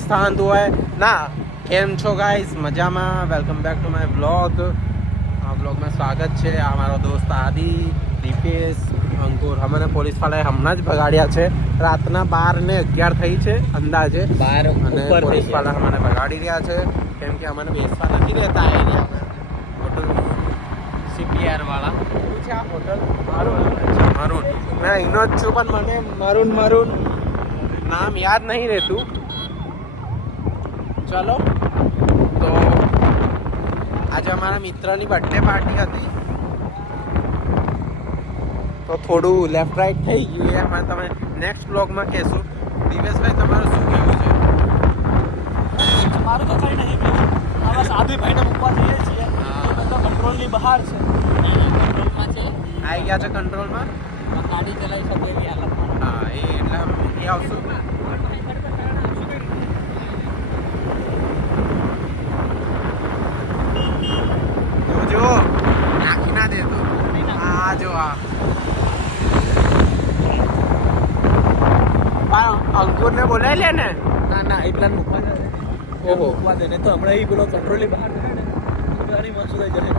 સ્થાન હોય ના કેમ છો ગાઈસ મજામાં welcome back to my blog આ બ્લોગમાં સ્વાગત છે આ મારો દોસ્ત આદિ દીપેશ અંકુર અમને પોલીસ વાળાએ હમણાં જ ભગાડ્યા છે રાતના 12:11 થઈ છે અંદાજે 12 અને પોલીસ વાળા અમને ભગાડી રહ્યા છે કેમ કે અમને બેસવા નથી રહેતા એરિયામાં હોટલ CPR વાળા શું છે આ હોટલ મરૂન મેં અહીંનો જ છું પણ મને મરૂન નામ યાદ નહીં રહેતું ચલો તો આજે અમારા મિત્રની બર્થડે પાર્ટી હતી તો થોડું લેફ્ટ રાઈટ થઈ ગયું એ અમે તમે નેક્સ્ટ બ્લોગમાં કહેશું દિવેશભાઈ તમારું શું કહેવું છે મારું તો કંઈ નહીં કહેવું બસ આદિભાઈને મૂકવા જઈએ છીએ તો કંટ્રોલની બહાર છે કંટ્રોલમાં છે આવી ગયા છે કંટ્રોલમાં ગાડી ચલાવી શકો એવી હાલતમાં હા એ એટલે અમે મૂકી આવશું જો નાખી ના દે તો આ જો આ અંકુરને બોલાવી લે ને ના એટલા મૂકવા ઓહો મૂકવા દે ને તો હમણાં એ પેલો કંટ્રોલની બહાર થાય ને તો મન સુધાઈ જશે